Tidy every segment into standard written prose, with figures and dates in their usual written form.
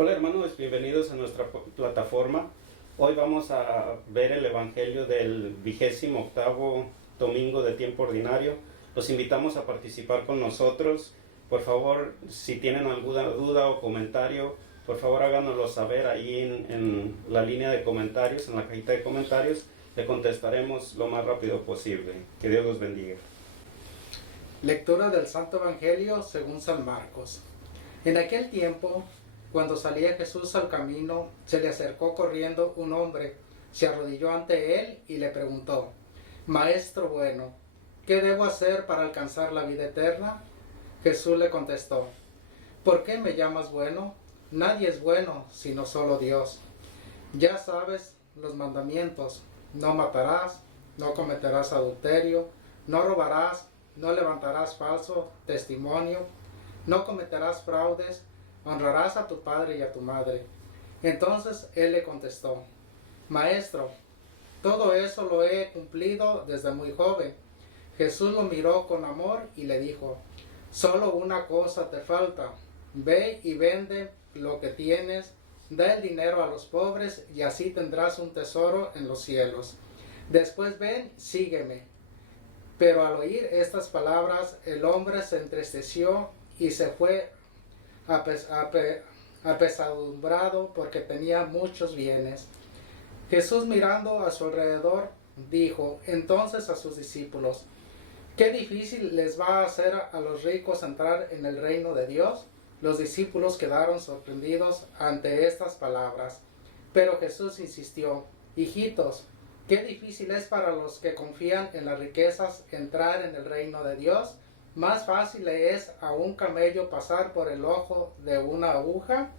Hola hermanos, bienvenidos a nuestra plataforma. Hoy vamos a ver el Evangelio del 28º domingo de tiempo ordinario. Los invitamos a participar con nosotros. Por favor, si tienen alguna duda o comentario, por favor háganoslo saber ahí en la línea de comentarios, en la cajita de comentarios. Le contestaremos lo más rápido posible. Que Dios los bendiga. Lectura del Santo Evangelio según San Marcos. En aquel tiempo, cuando salía Jesús al camino, se le acercó corriendo un hombre, se arrodilló ante él y le preguntó: Maestro bueno, ¿qué debo hacer para alcanzar la vida eterna? Jesús le contestó: ¿Por qué me llamas bueno? Nadie es bueno sino solo Dios. Ya sabes los mandamientos: no matarás, no cometerás adulterio, no robarás, no levantarás falso testimonio, no cometerás fraudes, honrarás a tu padre y a tu madre. Entonces él le contestó: Maestro, todo eso lo he cumplido desde muy joven. Jesús lo miró con amor y le dijo: Solo una cosa te falta. Ve y vende lo que tienes, da el dinero a los pobres y así tendrás un tesoro en los cielos. Después ven, sígueme. Pero al oír estas palabras, el hombre se entristeció y se fue apesadumbrado porque tenía muchos bienes. Jesús, mirando a su alrededor, dijo entonces a sus discípulos: ¿Qué difícil les va a hacer a los ricos entrar en el reino de Dios? Los discípulos quedaron sorprendidos ante estas palabras. Pero Jesús insistió: Hijitos, qué difícil es para los que confían en las riquezas entrar en el reino de Dios. Más fácil le es a un camello pasar por el ojo de una aguja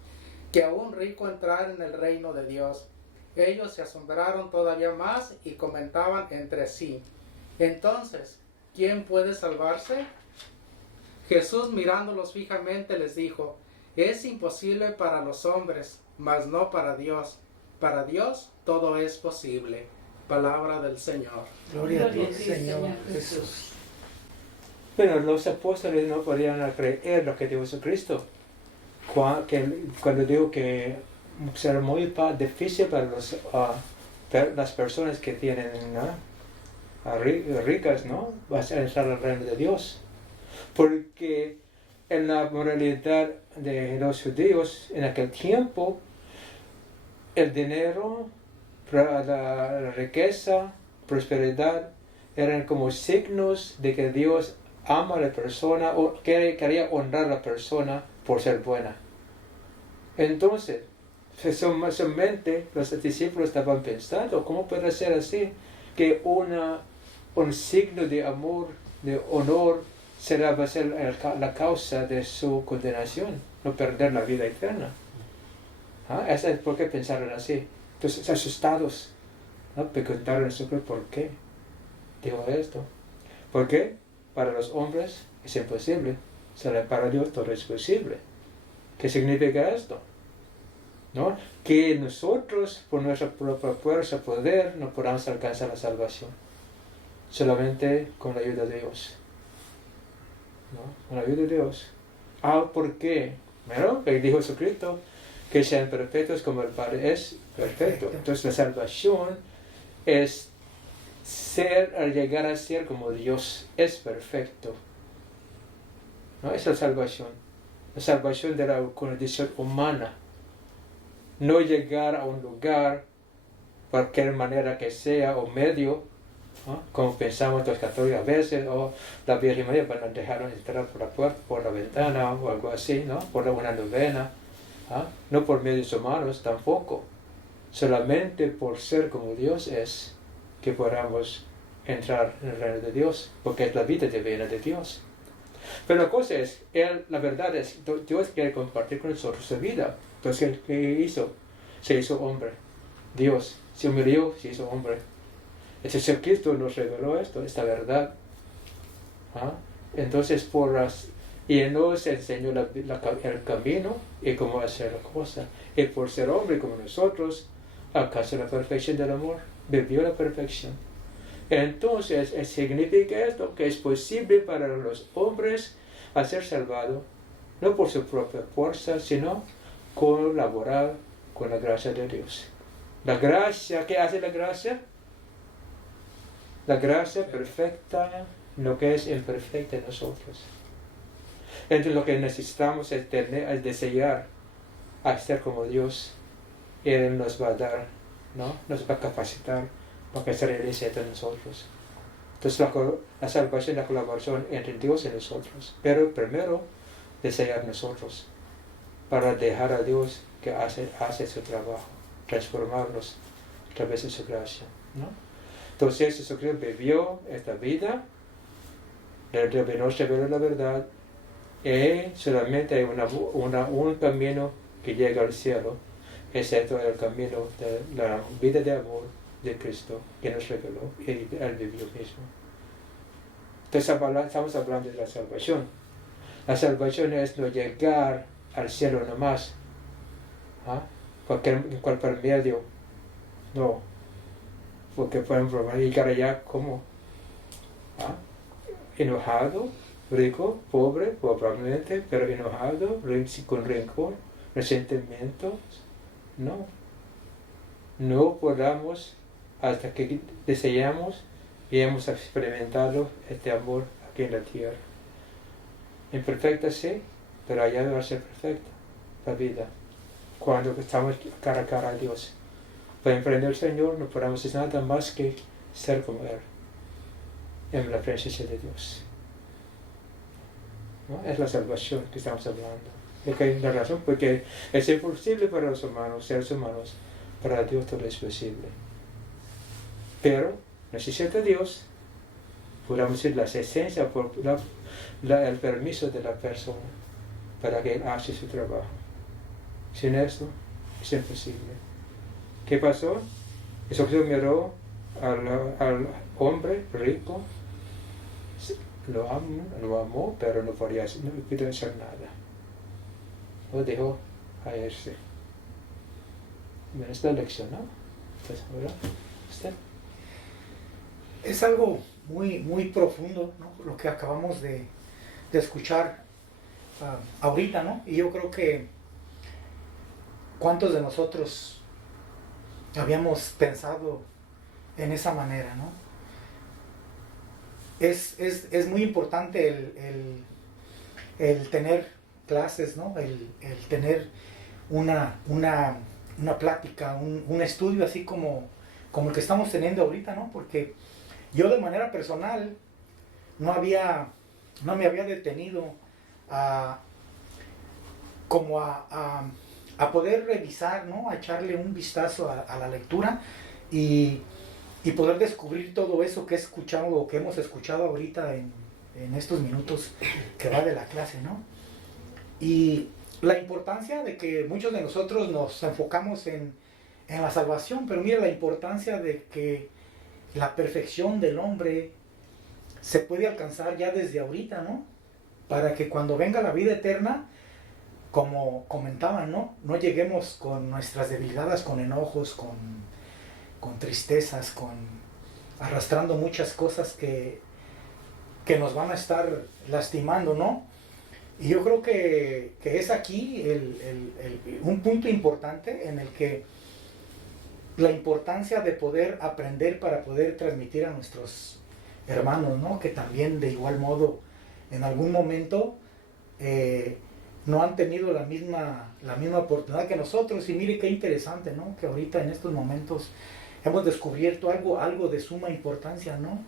que a un rico entrar en el reino de Dios. Ellos se asombraron todavía más y comentaban entre sí: Entonces, ¿quién puede salvarse? Jesús, mirándolos fijamente, les dijo: Es imposible para los hombres, mas no para Dios. Para Dios todo es posible. Palabra del Señor. Gloria a ti, Señor Jesús. Bueno, los apóstoles no podían creer lo que dijo Jesucristo cuando dijo que será muy difícil para las personas que tienen ricas, ¿no? Vas a entrar al reino de Dios. Porque en la moralidad de los judíos en aquel tiempo, el dinero, la riqueza, prosperidad eran como signos de que Dios ama a la persona o quería honrar a la persona por ser buena. Entonces, solamente los discípulos estaban pensando: ¿cómo puede ser así? Que un signo de amor, de honor, va a ser la causa de su condenación, no perder la vida eterna. Eso es por qué pensaron así. Entonces, asustados, ¿no? Preguntaron a Jesús: ¿por qué dijo esto? ¿Por qué? Para los hombres es imposible, para Dios todo es posible. ¿Qué significa esto? ¿No? Que nosotros, por nuestra propia fuerza, poder, no podamos alcanzar la salvación. Solamente con la ayuda de Dios. ¿No? Con la ayuda de Dios. ¿Por qué? Bueno, que dijo Jesucristo que sean perfectos como el Padre es perfecto. Entonces la salvación es llegar a ser como Dios es perfecto. ¿No? Es la salvación. La salvación de la condición humana. No llegar a un lugar, cualquier manera que sea, o medio, ¿no? Como pensamos los católicos a veces, o la Virgen María, bueno, dejaron entrar por la puerta, por la ventana, o algo así, ¿no? Por una novena. No por medios humanos tampoco. Solamente por ser como Dios es que podamos entrar en el reino de Dios, porque es la vida divina de Dios. Pero la cosa es, la verdad es, Dios quiere compartir con nosotros su vida. Entonces, ¿qué hizo? Se hizo hombre. Dios se humilló, se hizo hombre. Entonces, Cristo nos reveló esta verdad. Entonces, y Él nos enseñó el camino y cómo hacer la cosa. Y por ser hombre como nosotros, alcanzó la perfección del amor, vivió la perfección. Entonces, significa esto, que es posible para los hombres ser salvados, no por su propia fuerza, sino colaborar con la gracia de Dios. La gracia, ¿qué hace la gracia? La gracia perfecta lo que es imperfecto en nosotros. Entonces lo que necesitamos es desear a ser como Dios. Él nos va a dar, ¿no? Nos va a capacitar para que se realice esto en nosotros. Entonces la salvación, la colaboración entre Dios y nosotros. Pero primero, desear nosotros para dejar a Dios que hace su trabajo, transformarnos a través de su gracia, ¿no? Entonces Jesucristo vivió esta vida, reveló la verdad, y solamente hay un camino que llega al cielo, excepto el camino de la vida de amor de Cristo que nos reveló y Él vivió mismo. Entonces estamos hablando de la salvación. La salvación es no llegar al cielo nomás, ¿ah? Cualquier medio, no. Porque por ejemplo, llegar allá como enojado, rico, pobre, probablemente, pero enojado, con rencor, resentimientos, no. No podamos hasta que deseamos y hemos experimentado este amor aquí en la tierra. Imperfecta sí, pero allá va a ser perfecta la vida. Cuando estamos cara a cara a Dios. Para emprender al Señor no podemos hacer nada más que ser como Él, en la presencia de Dios. ¿No? Es la salvación que estamos hablando. Es la razón porque es imposible para los humanos, seres humanos, para Dios todo es posible. Pero necesita Dios, podemos decir, la esencia, por el permiso de la persona para que Él haga su trabajo. Sin esto es imposible. ¿Qué pasó? Jesucristo miró al hombre rico, lo amó, pero no podía hacer nada. Lo dejó a irse. Bueno, esta lección, ¿no? Entonces, ¿verdad? ¿Usted? Es algo muy, muy profundo, ¿no? Lo que acabamos de escuchar ahorita, ¿no? Y yo creo que ¿cuántos de nosotros habíamos pensado en esa manera, ¿no? Es muy importante el tener clases, ¿no? El tener una plática, un estudio así como el que estamos teniendo ahorita, ¿no? Porque yo de manera personal no me había detenido a poder revisar, ¿no? A echarle un vistazo a la lectura y poder descubrir todo eso que he escuchado o que hemos escuchado ahorita en estos minutos que va de la clase, ¿no? Y la importancia de que muchos de nosotros nos enfocamos en la salvación, pero mira la importancia de que la perfección del hombre se puede alcanzar ya desde ahorita, ¿no? Para que cuando venga la vida eterna, como comentaban, ¿no? No lleguemos con nuestras debilidades, con enojos, con tristezas, arrastrando muchas cosas que nos van a estar lastimando, ¿no? Y yo creo que es aquí un punto importante en el que la importancia de poder aprender para poder transmitir a nuestros hermanos, ¿no? Que también de igual modo en algún momento no han tenido la misma oportunidad que nosotros. Y mire qué interesante, ¿no? Que ahorita en estos momentos hemos descubierto algo de suma importancia, ¿no?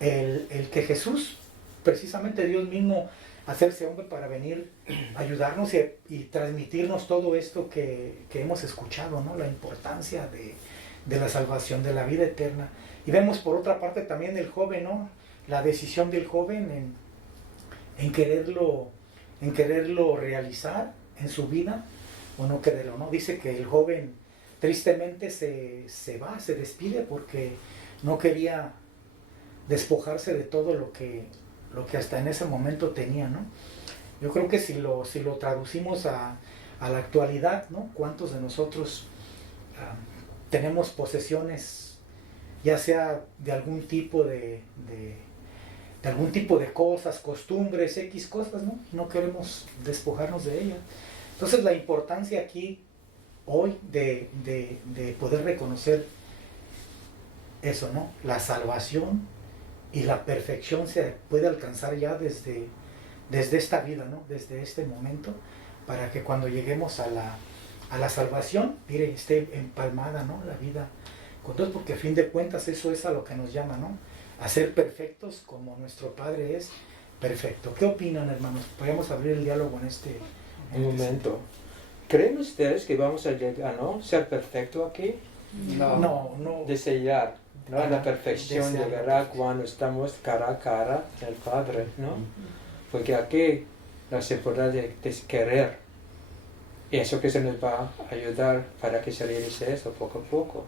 El que Jesús, precisamente Dios mismo, hacerse hombre para venir a ayudarnos y transmitirnos todo esto que hemos escuchado, ¿no? La importancia de la salvación, de la vida eterna. Y vemos por otra parte también el joven, ¿no? La decisión del joven en quererlo realizar en su vida o no quererlo, ¿no? Dice que el joven tristemente se despide porque no quería despojarse de todo lo que hasta en ese momento tenía, ¿no? Yo creo que si lo traducimos a la actualidad, ¿no? ¿Cuántos de nosotros tenemos posesiones, ya sea de algún tipo de cosas, costumbres, X cosas, ¿no? No queremos despojarnos de ellas. Entonces la importancia aquí hoy de poder reconocer eso, ¿no? La salvación y la perfección se puede alcanzar ya desde esta vida, ¿no? Desde este momento, para que cuando lleguemos a la salvación, mire, esté empalmada, ¿no? La vida con Dios, porque a fin de cuentas eso es a lo que nos llama, ¿no? A ser perfectos como nuestro Padre es perfecto. ¿Qué opinan, hermanos? Podemos abrir el diálogo en este Un momento. ¿Creen ustedes que vamos a llegar, ¿no? Ser perfecto aquí? No. Desear, ¿no? La Ajá, perfección desear. llegará cuando estamos cara a cara del Padre, ¿no? Porque aquí nos importante es querer. Y eso que se nos va a ayudar para que se realice eso poco a poco.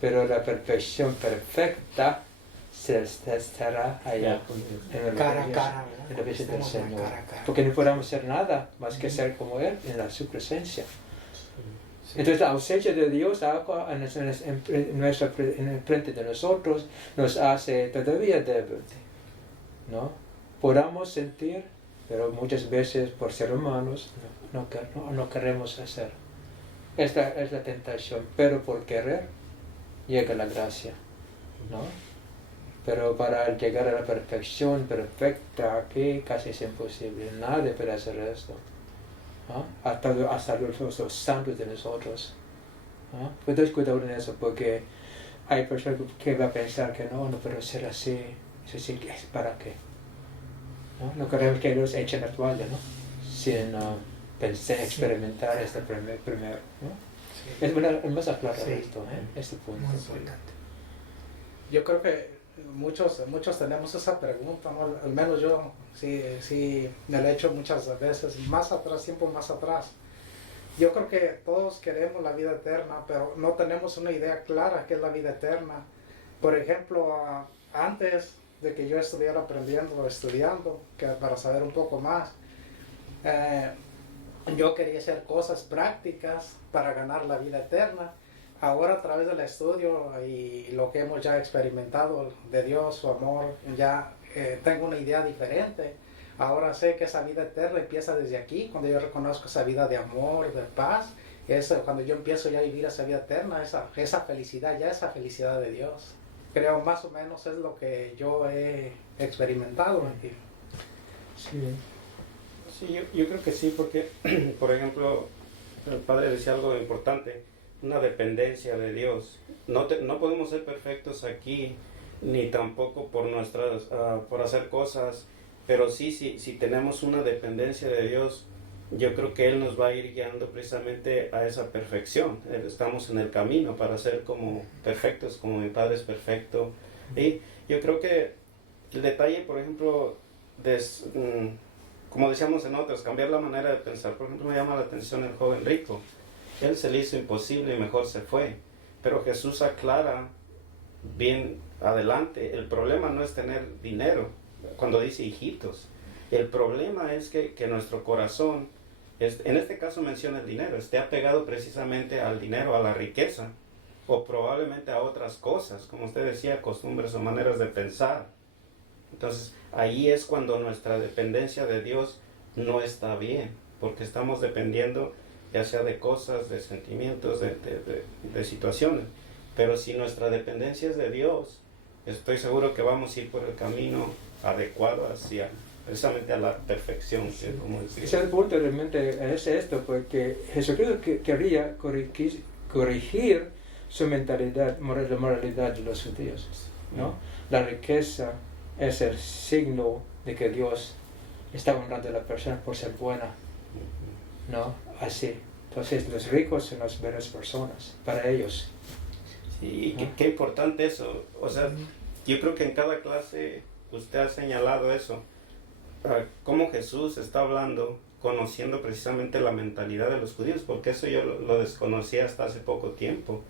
Pero la perfección perfecta se estará allá en el Cara a cara, ¿verdad? en la presencia del Estamos Señor. cara a cara. Porque no podemos hacer nada más que ser como Él su presencia. Entonces la ausencia de Dios en el frente de nosotros nos hace todavía débil, ¿no? Podamos sentir, pero muchas veces por ser humanos no queremos hacer. Esta es la tentación, pero por querer llega la gracia, ¿no? Pero para llegar a la perfección perfecta aquí casi es imposible, nadie puede hacer esto, ¿no? Hasta los santos de nosotros, ¿no? Puedes cuidar en eso porque hay personas que van a pensar que no pero ser así, eso sí, ¿para qué? No queremos que ellos echen la toalla, ¿no? Sin pensar, experimentar este primero, ¿no? Sí. Es más aclarar Sí. esto, este punto. Muy importante. Yo creo que muchos tenemos esa pregunta, ¿no? Al menos yo sí me la he hecho muchas veces, más atrás, tiempo más atrás. Yo creo que todos queremos la vida eterna, pero no tenemos una idea clara qué es la vida eterna. Por ejemplo, antes de que yo estuviera estudiando, que para saber un poco más, yo quería hacer cosas prácticas para ganar la vida eterna. Ahora a través del estudio y lo que hemos ya experimentado de Dios, su amor, ya tengo una idea diferente. Ahora sé que esa vida eterna empieza desde aquí, cuando yo reconozco esa vida de amor, de paz. Cuando yo empiezo ya a vivir esa vida eterna, esa felicidad, ya esa felicidad de Dios. Creo más o menos es lo que yo he experimentado aquí. Sí, yo creo que sí, porque, por ejemplo, el padre decía algo importante, una dependencia de Dios. No podemos ser perfectos aquí, ni tampoco por hacer cosas, pero sí, si tenemos una dependencia de Dios, yo creo que Él nos va a ir guiando precisamente a esa perfección. Estamos en el camino para ser como perfectos, como mi Padre es perfecto. Y yo creo que el detalle, por ejemplo, como decíamos en otros, cambiar la manera de pensar. Por ejemplo, me llama la atención el joven rico. Él se le hizo imposible y mejor se fue. Pero Jesús aclara bien adelante, el problema no es tener dinero, cuando dice hijitos. El problema es que nuestro corazón, en este caso menciona el dinero, esté apegado precisamente al dinero, a la riqueza, o probablemente a otras cosas, como usted decía, costumbres o maneras de pensar. Entonces, ahí es cuando nuestra dependencia de Dios no está bien, porque estamos dependiendo ya sea de cosas, de sentimientos, de situaciones. Pero si nuestra dependencia es de Dios, estoy seguro que vamos a ir por el camino adecuado hacia precisamente a la perfección, Sí. como decía. Ese punto realmente es esto, porque Jesucristo quería corregir su mentalidad, la moralidad de los judíos, ¿no? La riqueza es el signo de que Dios está honrando a la persona por ser buena, ¿no? Así. Entonces los ricos son las buenas personas, para ellos. Sí, qué importante eso. O sea, yo creo que en cada clase usted ha señalado eso. Cómo Jesús está hablando, conociendo precisamente la mentalidad de los judíos, porque eso yo lo desconocía hasta hace poco tiempo.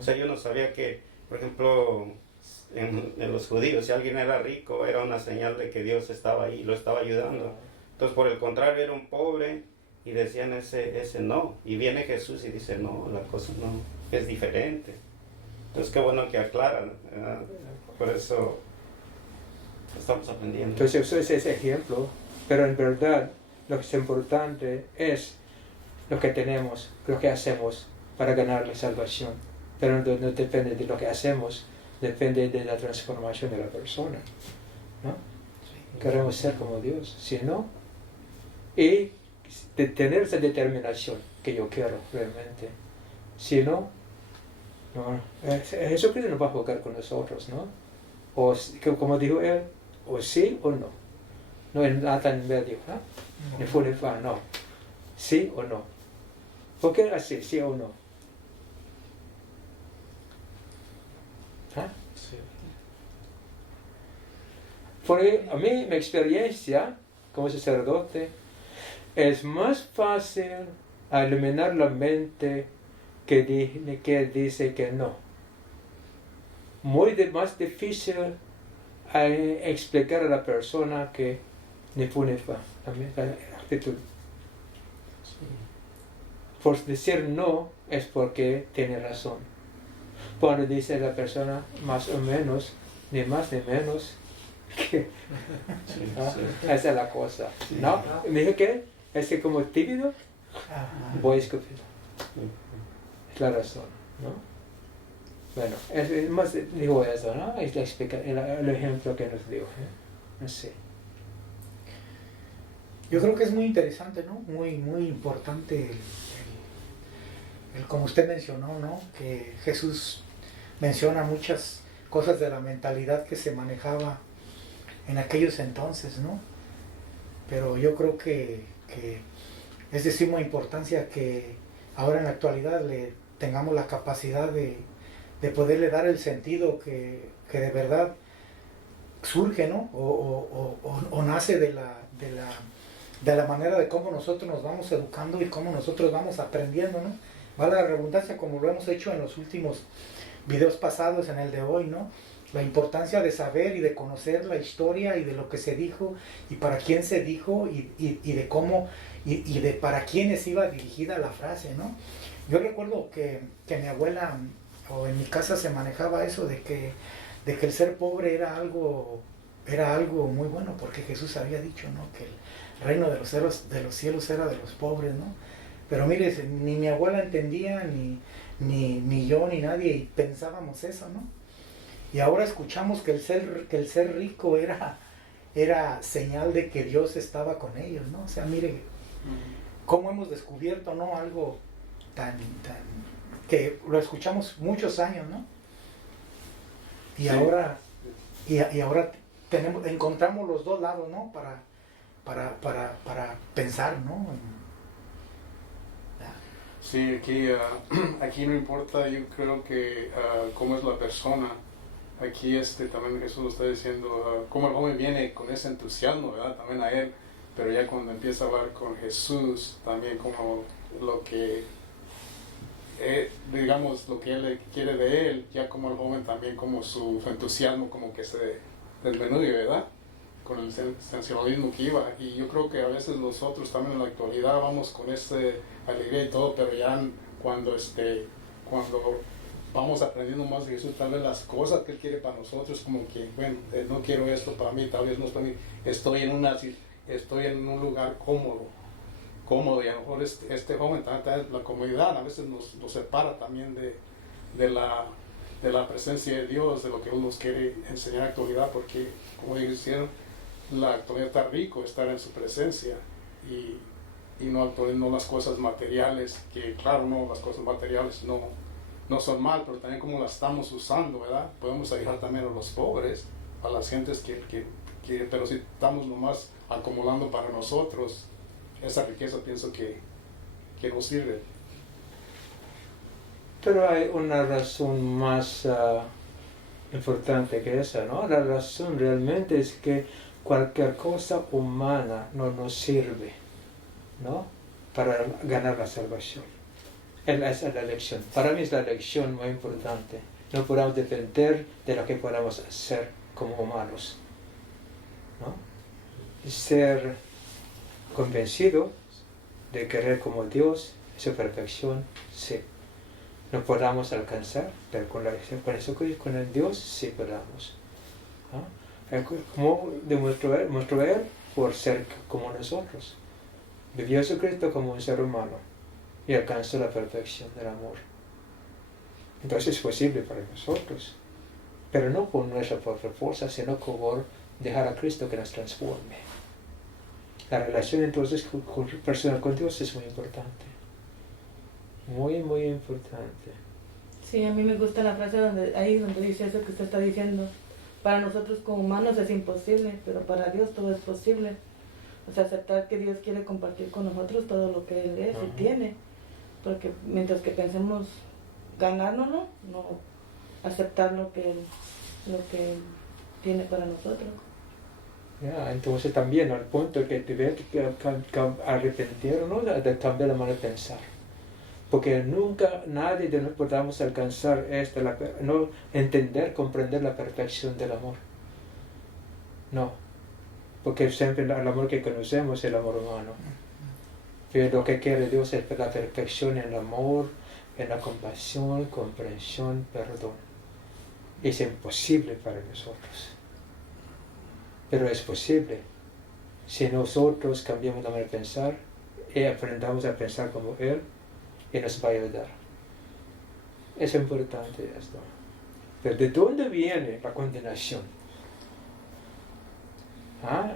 O sea, yo no sabía que, por ejemplo, en los judíos, si alguien era rico, era una señal de que Dios estaba ahí, lo estaba ayudando. Entonces, por el contrario, era un pobre y decían ese no. Y viene Jesús y dice, no, la cosa no, es diferente. Entonces, qué bueno que aclaran, ¿verdad? Por eso estamos aprendiendo. Entonces eso es ese ejemplo, pero en verdad lo que es importante es lo que tenemos, lo que hacemos para ganar la salvación. Pero no depende de lo que hacemos, depende de la transformación de la persona, ¿no? Queremos ser como Dios, si no, y de tener esa determinación que yo quiero realmente. Si no, Jesucristo no va a jugar con nosotros, ¿no? O como dijo él, o sí o no. No hay nada en medio, ¿no? Ni fu ni fa, no. Sí o no. ¿Por qué así, sí o no? ¿Ah? Sí. Porque a mí, mi experiencia como sacerdote, es más fácil eliminar la mente que dice que no. Más difícil explicar a la persona que ni fu ni fa, la actitud. Por decir no es porque tiene razón. Cuando dice la persona más o menos, ni más ni menos, que esa es la cosa, ¿no? Me dije que es que como tímido, voy a escupir. Es la razón, ¿no? Bueno, es más digo eso, ¿no? Es el ejemplo que nos dio, ¿eh? Así. Yo creo que es muy interesante, ¿no? Muy importante el como usted mencionó, ¿no? Que Jesús menciona muchas cosas de la mentalidad que se manejaba en aquellos entonces, ¿no? Pero yo creo que es de suma importancia que ahora en la actualidad le tengamos la capacidad de poderle dar el sentido que de verdad surge, ¿no? O nace de la manera de cómo nosotros nos vamos educando y cómo nosotros vamos aprendiendo, ¿no? Vale la redundancia, como lo hemos hecho en los últimos videos pasados, en el de hoy, ¿no? La importancia de saber y de conocer la historia y de lo que se dijo y para quién se dijo y de cómo y de para quiénes iba dirigida la frase, ¿no? Yo recuerdo que mi abuela o en mi casa se manejaba eso de que el ser pobre era algo muy bueno, porque Jesús había dicho, ¿no? Que el reino de los cielos era de los pobres, ¿no? Pero mire, ni mi abuela entendía, ni yo, ni nadie, y pensábamos eso, ¿no? Y ahora escuchamos que el ser rico era señal de que Dios estaba con ellos, ¿no? O sea, mire cómo hemos descubierto, ¿no? Algo tan que lo escuchamos muchos años, ¿no? Y sí. ahora encontramos los dos lados, ¿no? Para pensar, ¿no? Sí, aquí no importa, yo creo que cómo es la persona. Aquí también Jesús lo está diciendo, cómo el joven viene con ese entusiasmo, ¿verdad? También a él, pero ya cuando empieza a hablar con Jesús, también como lo que, digamos, lo que él quiere de él, ya como el joven también como su entusiasmo como que se desmenude, ¿verdad? Con el sensacionalismo que iba. Y yo creo que a veces nosotros también en la actualidad vamos con alegría y todo, pero ya cuando vamos aprendiendo más de Jesús, tal vez las cosas que Él quiere para nosotros, como que, bueno, no quiero esto para mí, tal vez no es para mí, estoy en un lugar cómodo, y a lo mejor este joven también, la comodidad a veces nos separa también de la presencia de Dios, de lo que Él nos quiere enseñar en la actualidad, porque, como dijeron, la actualidad está rico estar en su presencia, y no las cosas materiales, que claro, no, las cosas materiales no son mal, pero también como las estamos usando, ¿verdad? Podemos ayudar también a los pobres, a las gentes pero si estamos nomás acumulando para nosotros, esa riqueza pienso que no sirve. Pero hay una razón más importante que esa, ¿no? La razón realmente es que cualquier cosa humana no nos sirve, ¿no? Para ganar la salvación. Esa es la elección. Para mí es la elección muy importante. No podemos depender de lo que podamos hacer como humanos, ¿no? Ser convencido de querer como Dios, su perfección, sí. No podamos alcanzar, pero con el Dios sí podamos, ¿no? Como demostró él por ser como nosotros. Vivió Jesucristo como un ser humano. y alcanzó la perfección del amor. Entonces es posible para nosotros, pero no por nuestra propia fuerza, sino por dejar a Cristo que nos transforme. La relación entonces personal con Dios es muy importante. Muy, muy importante. Sí, a mí me gusta la frase donde dice eso que usted está diciendo. Para nosotros como humanos es imposible, pero para Dios todo es posible. O sea, aceptar que Dios quiere compartir con nosotros todo lo que Él es y tiene. Porque mientras que pensemos ganárnoslo, no aceptar lo que Él tiene para nosotros. Entonces también al punto que tenemos que arrepentirnos de cambiar la manera de pensar. Porque nunca nadie de nosotros podamos alcanzar no entender, comprender la perfección del amor. No, porque siempre el amor que conocemos es el amor humano. Pero lo que quiere Dios es la perfección en el amor, en la compasión, comprensión, perdón. Es imposible para nosotros. Pero es posible si nosotros cambiamos la manera de pensar y aprendamos a pensar como Él, y nos va a ayudar. Es importante esto. Pero ¿de dónde viene la condenación?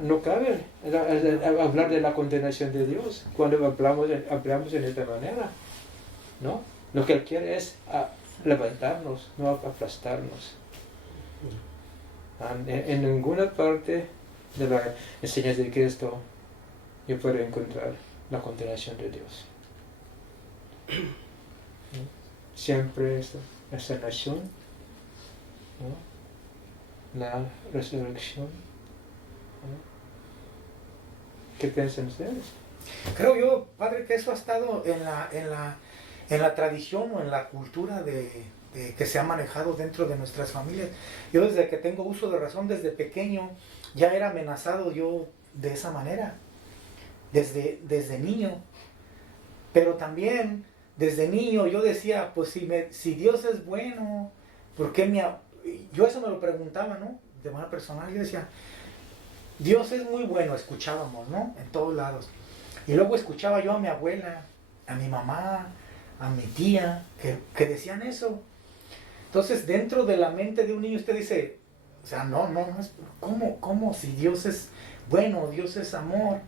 No cabe hablar de la condenación de Dios cuando hablamos en esta manera, ¿no? Lo que Él quiere es levantarnos, no aplastarnos. En ninguna parte de la enseñanza de Cristo yo puedo encontrar la condenación de Dios. Siempre es la sanación, ¿no? La resurrección, ¿no? ¿Qué piensan ustedes? Creo yo, padre, que eso ha estado en la tradición o en la cultura que se ha manejado dentro de nuestras familias. Yo desde que tengo uso de razón, desde pequeño, ya era amenazado yo de esa manera, desde niño. Pero también desde niño yo decía, pues si Dios es bueno, ¿por qué yo eso me lo preguntaba, ¿no? De manera personal, yo decía, Dios es muy bueno, escuchábamos, ¿no? En todos lados. Y luego escuchaba yo a mi abuela, a mi mamá, a mi tía, que decían eso. Entonces, dentro de la mente de un niño usted dice, o sea, no es, ¿cómo si Dios es bueno, Dios es amor?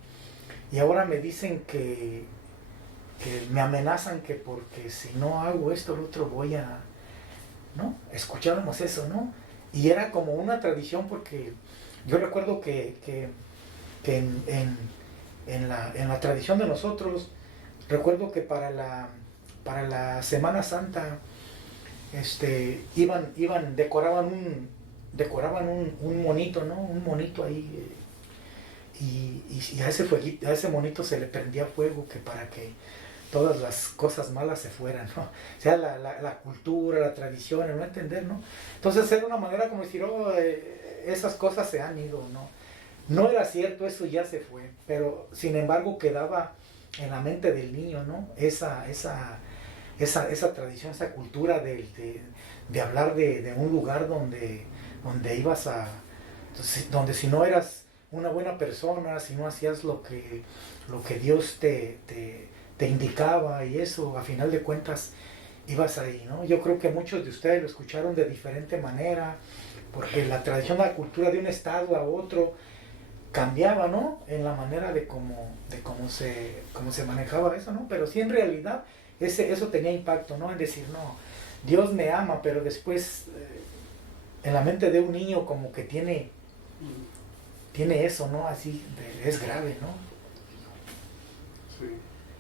Y ahora me dicen que me amenazan que porque si no hago esto, lo otro voy a, ¿no? Escuchábamos eso, ¿no? Y era como una tradición porque yo recuerdo que en la tradición de nosotros, recuerdo que para la Semana Santa, decoraban un monito, ¿no? Un monito ahí, y a ese monito se le prendía fuego que para que todas las cosas malas se fueran, ¿no? O sea, la cultura, la tradición, el no entender, ¿no? Entonces era una manera como decir, esas cosas se han ido, ¿no? No era cierto, eso ya se fue, pero sin embargo quedaba en la mente del niño, ¿no? Esa tradición, esa cultura de hablar de un lugar donde ibas donde si no eras una buena persona, si no hacías lo que Dios te indicaba y eso, a final de cuentas ibas ahí, ¿no? Yo creo que muchos de ustedes lo escucharon de diferente manera, porque la tradición, la cultura de un estado a otro cambiaba, ¿no? En la manera de cómo se manejaba eso, ¿no? Pero sí, en realidad eso tenía impacto, ¿no? En decir, no, Dios me ama, pero después en la mente de un niño como que tiene eso, ¿no? Así, es grave, ¿no? Sí,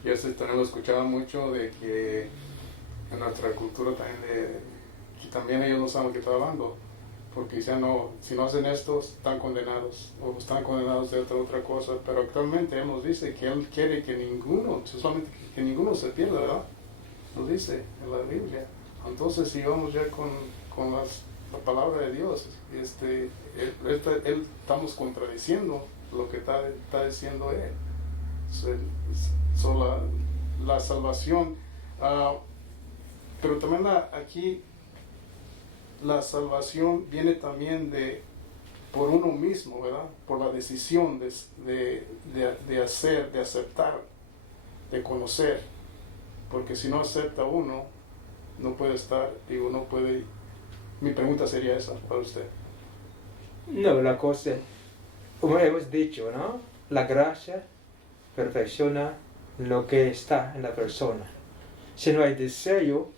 y eso también lo escuchaba mucho de que en nuestra cultura también ellos no saben lo que está hablando, porque dicen, no, si no hacen esto, están condenados, o están condenados de otra cosa, pero actualmente Él nos dice que Él quiere que solamente que ninguno se pierda, ¿verdad? Nos dice en la Biblia. Entonces, si vamos ya con la palabra de Dios, estamos contradiciendo lo que está diciendo Él. La salvación, pero también aquí la salvación viene también por uno mismo, ¿verdad? Por la decisión de hacer, de aceptar, de conocer. porque si no acepta uno, no puede estar, digo, no puede. Mi pregunta sería esa para usted. No, la cosa, como hemos dicho, ¿no? La gracia perfecciona lo que está en la persona. Si no hay deseo,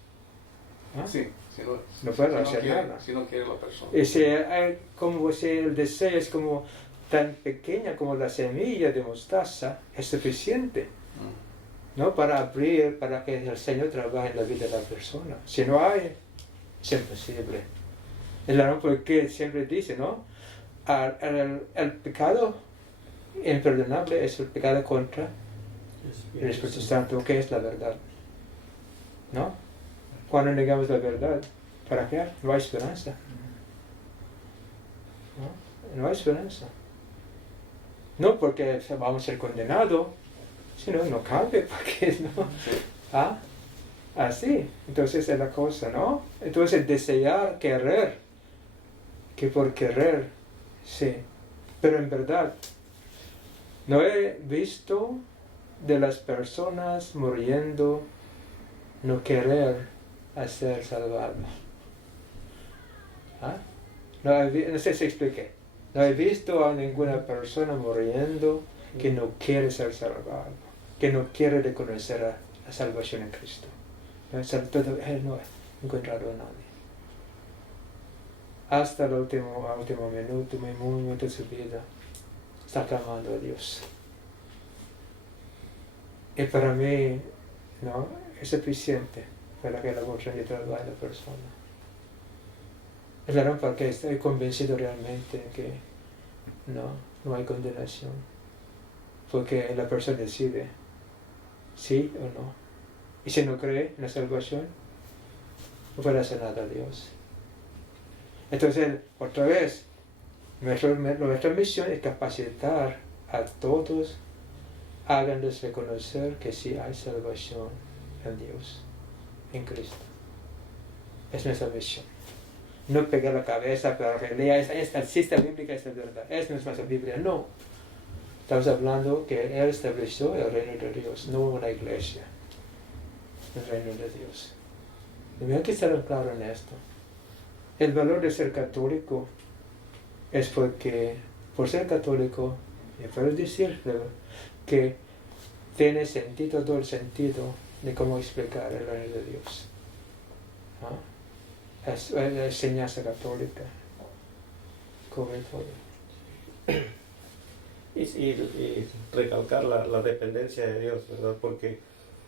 ¿no? Sí, si no, No puede si hacer quiere, nada. si no quiere la persona. Y si, como si el deseo es como tan pequeña como la semilla de mostaza, es suficiente, ¿no? Para abrir, para que el Señor trabaje en la vida de la persona. Si no hay, es imposible. Es la razón por que siempre dice, ¿no? El pecado imperdonable es el pecado contra el Espíritu Santo, que es la verdad, ¿no? Cuando negamos la verdad, ¿para qué? No hay esperanza. ¿No? No hay esperanza. No porque vamos a ser condenados, sino no cabe, porque no. ¿Ah? Así. Entonces es la cosa, ¿no? Entonces desear, querer, que por querer, sí. Pero en verdad, no he visto de las personas muriendo no querer a ser salvado. ¿Ah? No sé si expliqué. No he visto a ninguna persona muriendo que no quiere ser salvado, que no quiere reconocer la salvación en Cristo. No he encontrado a nadie. Hasta el último minuto, de su vida, está clamando a Dios. Y para mí, no, es suficiente para que la oportunidad trabaje en la persona. Es la razón por que estoy convencido realmente que no hay condenación. Porque la persona decide sí o no. Y si no cree en la salvación, no puede hacer nada a Dios. Entonces, otra vez, nuestra misión es capacitar a todos, háganles reconocer que sí hay salvación en Dios, en Cristo. Es nuestra misión. No pegar la cabeza, pero que lea esta cita bíblica, es la verdad. Es nuestra Biblia. No. Estamos hablando que Él estableció el reino de Dios, no una iglesia. El reino de Dios. Y hay que estar claro en esto. El valor de ser católico es porque, por ser católico, y puedo decir que tiene sentido, todo el sentido de cómo explicar el reino de Dios. ¿Ah? Es la enseñanza católica, cubre todo. Y recalcar la dependencia de Dios, ¿verdad? Porque,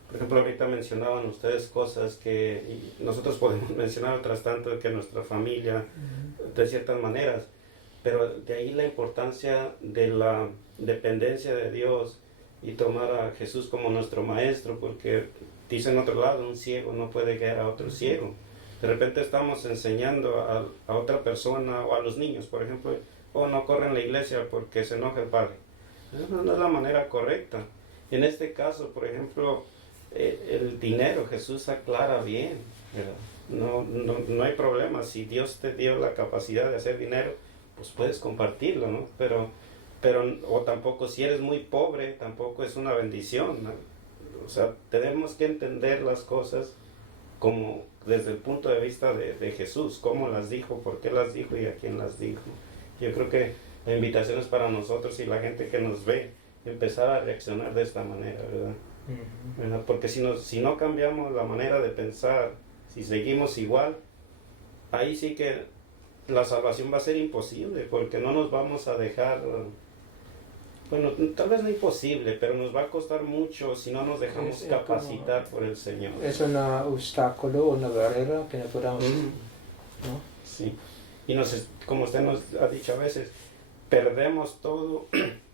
por ejemplo, ahorita mencionaban ustedes cosas que nosotros podemos mencionar otras tanto que nuestra familia, de ciertas maneras, pero de ahí la importancia de la dependencia de Dios y tomar a Jesús como nuestro maestro, porque dice en otro lado, un ciego no puede guiar a otro ciego. De repente estamos enseñando a otra persona o a los niños, por ejemplo, no corren a la iglesia porque se enoja el padre. No es la manera correcta. En este caso, por ejemplo, el dinero, Jesús aclara bien, ¿verdad? No hay problema. Si Dios te dio la capacidad de hacer dinero, pues puedes compartirlo, ¿no? Pero o tampoco, si eres muy pobre, tampoco es una bendición, ¿no? O sea, tenemos que entender las cosas como desde el punto de vista de Jesús, cómo las dijo, por qué las dijo y a quién las dijo. Yo creo que la invitación es para nosotros y la gente que nos ve, empezar a reaccionar de esta manera, ¿verdad? ¿Verdad? Porque si no cambiamos la manera de pensar, si seguimos igual, ahí sí que la salvación va a ser imposible, porque no nos vamos a dejar, bueno, tal vez no imposible, pero nos va a costar mucho si no nos dejamos capacitar por el Señor. Es un obstáculo, una barrera que no podamos, ¿no? Sí. Y como usted nos ha dicho a veces, perdemos todo,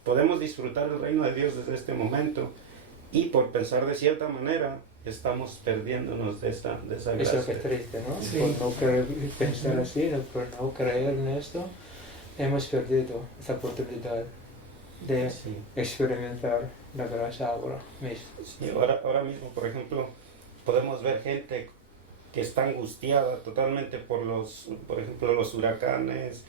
podemos disfrutar el reino de Dios desde este momento y por pensar de cierta manera estamos perdiéndonos de esa gracia. Eso es lo que es triste, ¿no? Sí. Por no querer pensar así, por no creer en esto, hemos perdido esa oportunidad de experimentar la gracia ahora mismo. Sí, ahora mismo, por ejemplo, podemos ver gente que está angustiada totalmente por ejemplo, los huracanes,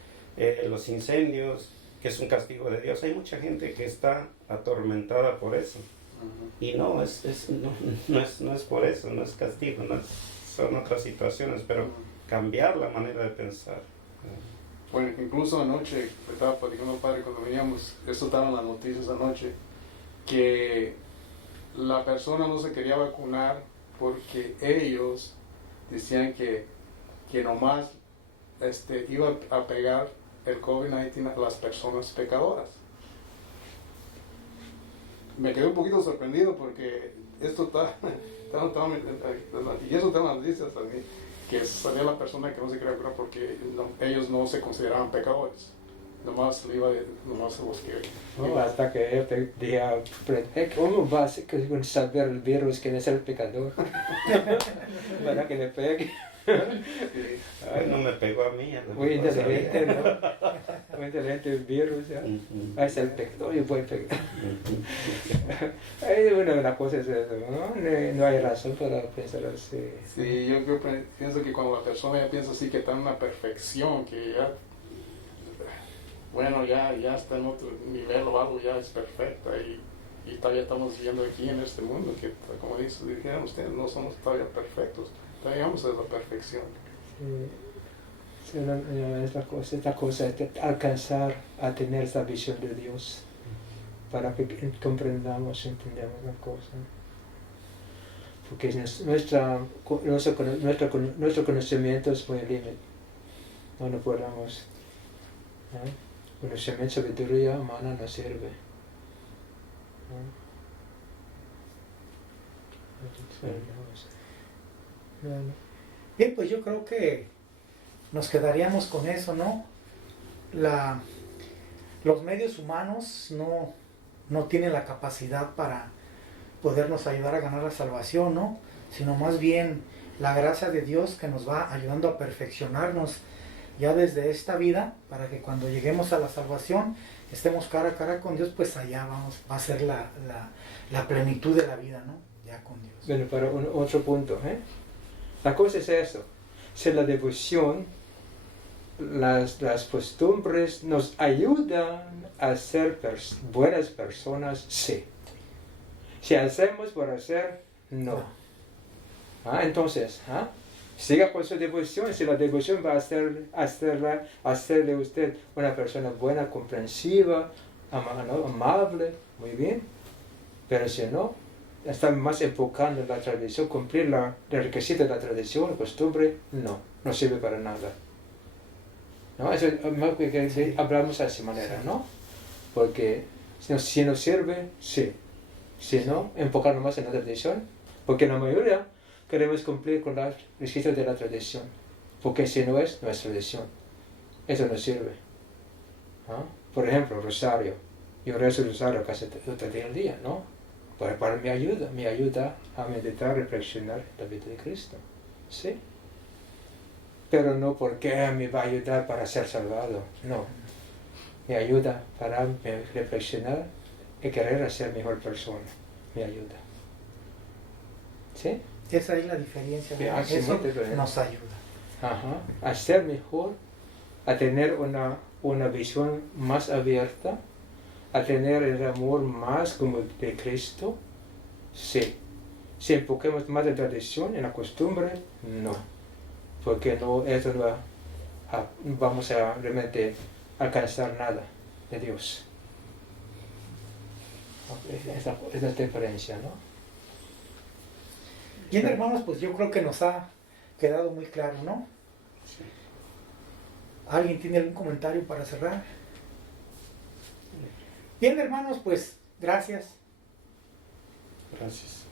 los incendios, que es un castigo de Dios. Hay mucha gente que está atormentada por eso. Y no, no es por eso, no es castigo, son otras situaciones, pero cambiar la manera de pensar. Bueno, incluso anoche, estaba platicando padre cuando veníamos, esto estaba en las noticias anoche, que la persona no se quería vacunar porque ellos decían que nomás iba a pegar el COVID-19 a las personas pecadoras. Me quedé un poquito sorprendido porque esto está y eso está en las noticias también, que salía la persona que no se quería vacunar porque ellos no se consideraban pecadores. Nomás los que... Hasta que yo te dije, ¿cómo vas a saber el virus quién es el pecador? Para que le pegue. Ay, no me pegó a mí. Muy inteligente, ¿no? Muy inteligente el virus, ¿ya? Es el pecador, yo voy a pegar. Bueno, la cosa es eso, ¿no? No hay razón para pensar así. Sí, yo pienso que cuando la persona ya piensa así, que está en una perfección, que ya... Bueno, ya está en otro nivel o algo, ya es perfecta y todavía estamos viviendo aquí en este mundo que, como dijeron ustedes, no somos todavía perfectos, todavía vamos a la perfección. Sí, esta cosa es alcanzar a tener esta visión de Dios para que comprendamos, entendamos la cosa. Porque nuestro conocimiento es muy límite, no podemos. ¿No? Conocimiento, sabiduría humana no sirve. Bien, pues yo creo que nos quedaríamos con eso, ¿no? Los medios humanos no tienen la capacidad para podernos ayudar a ganar la salvación, ¿no? Sino más bien la gracia de Dios que nos va ayudando a perfeccionarnos ya desde esta vida, para que cuando lleguemos a la salvación, estemos cara a cara con Dios, pues allá va a ser la plenitud de la vida, ¿no? Ya con Dios. Bueno, para otro punto, la cosa es eso, si la devoción, las costumbres nos ayudan a ser buenas personas, sí. Si hacemos por hacer, no. Entonces, siga con su devoción. Si la devoción va a hacer de usted una persona buena, comprensiva, amable, muy bien. Pero si no, está más enfocando en la tradición, cumplir el requisito de la tradición, la costumbre, no sirve para nada. ¿No? Eso que hablamos de esa manera, ¿no? Porque si nos sirve, sí. Si no, enfocarnos más en la tradición, porque la mayoría queremos cumplir con los requisitos de la tradición, porque si no es tradición, eso no sirve. Por ejemplo, rosario. Yo rezo el rosario casi todo el día, ¿no? Para me ayuda a meditar, reflexionar la vida de Cristo, ¿sí? Pero no porque me va a ayudar para ser salvado, no. Me ayuda para reflexionar y querer ser mejor persona, me ayuda. ¿Sí? Esa es la diferencia, ¿no? Eso nos ayuda. A ser mejor, a tener una visión más abierta, a tener el amor más como de Cristo, sí. Si enfoquemos más en la tradición, en la costumbre, no. Porque eso no vamos a realmente alcanzar nada de Dios. Esa es la diferencia, ¿no? Bien, hermanos, pues yo creo que nos ha quedado muy claro, ¿no? Sí. ¿Alguien tiene algún comentario para cerrar? Bien, hermanos, pues gracias. Gracias.